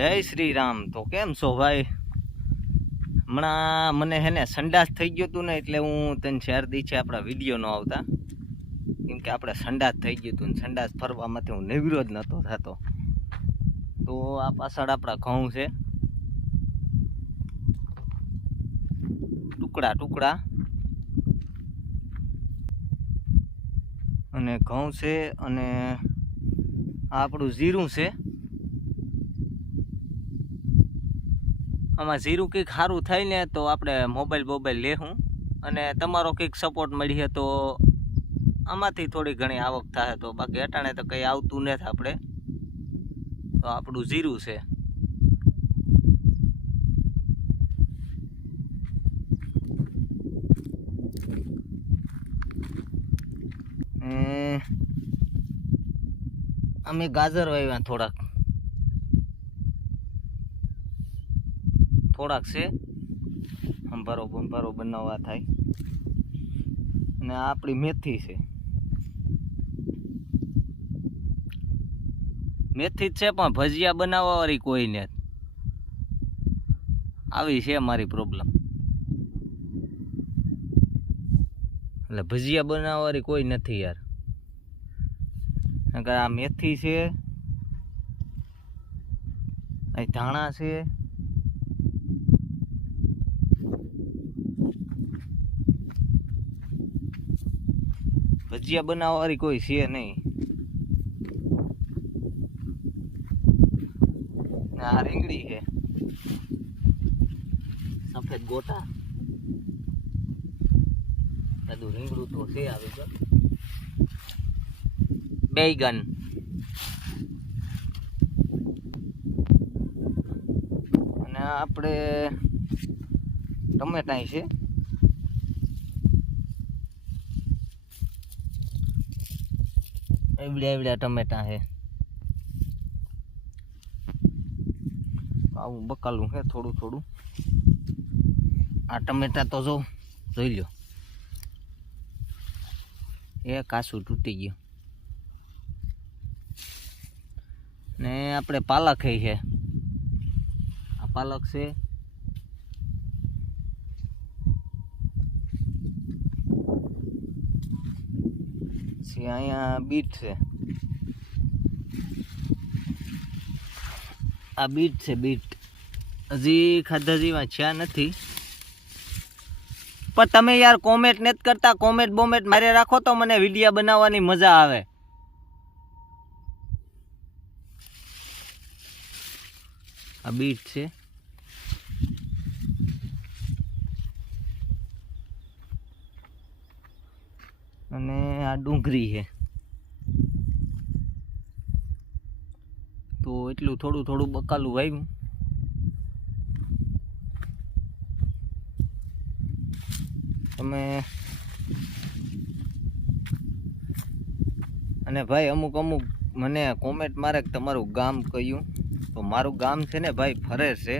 જય શ્રી રામ. તો કેમ છો ભાઈ? હમણાં મને હે ને સંડાસ થઈ ગયો હતું ને, એટલે હું તને 4 દી છે આપણા વિડીયો ન આવતા, કેમ કે આપણે સંડાસ થઈ ગયું હતું ને સંડાસ ફરવામાંથી હું નિવરો જ નહોતો થતો. તો આ પાછળ આપણા ઘઉં છે, ટુકડા ટુકડા, અને ઘઉં છે, અને આ આપણું જીરું છે. આમાં જીરું કંઈક સારું થાય ને તો આપણે મોબાઈલ લેવું, અને તમારો કંઈક સપોર્ટ મળીએ તો આમાંથી થોડી ઘણી આવક થાય. તો બાકી અટાણે તો કંઈ આવતું નથી આપણે. તો આપણું જીરું છે. અમે ગાજર વાવ્યા થોડાક છે, સંભારો બનાવવા થાય. અને આ આપણી મેથી છે, મેથી જ છે, પણ ભજીયા બનાવવા વાળી કોઈ નથી. આવી છે મારી પ્રોબ્લેમ, એટલે ભજીયા બનાવવા વાળી કોઈ નથી યાર. આ મેથી છે, આ ધાણા છે, ભજીયા બનાવવા વાળી કોઈ છે નહીં. આ રીંગણી છે, સફેદ ગોટા, બધું રીંગણું તો છે. આવી ગયું બેગન, અને આપણે ટમેટા છે. એવડા ટમેટા છે. આવું બકાલું છે થોડું. આ ટમેટા તો જોઈ લો, એ કાસું તૂટી ગયું. ને આપણે પાલક છે, આ પાલક છે. અહીંયા બીટ છે, આ બીટ છે. બીટ હજી ખાધા જેવા થયા નથી. પણ તમે યાર કોમેન્ટ નથી કરતા. કોમેન્ટ બોમેન્ટ મારે રાખો તો મને વિડીયો બનાવવાની મજા આવે. આ બીટ છે, અને આ ડુંગળી છે. તો એટલું થોડું બકાલું વાવ્યું. તમે અને ભાઈ અમુક મને કોમેન્ટ મારે તમારું ગામ કયું. તો મારું ગામ છે ને ભાઈ ફરેર છે.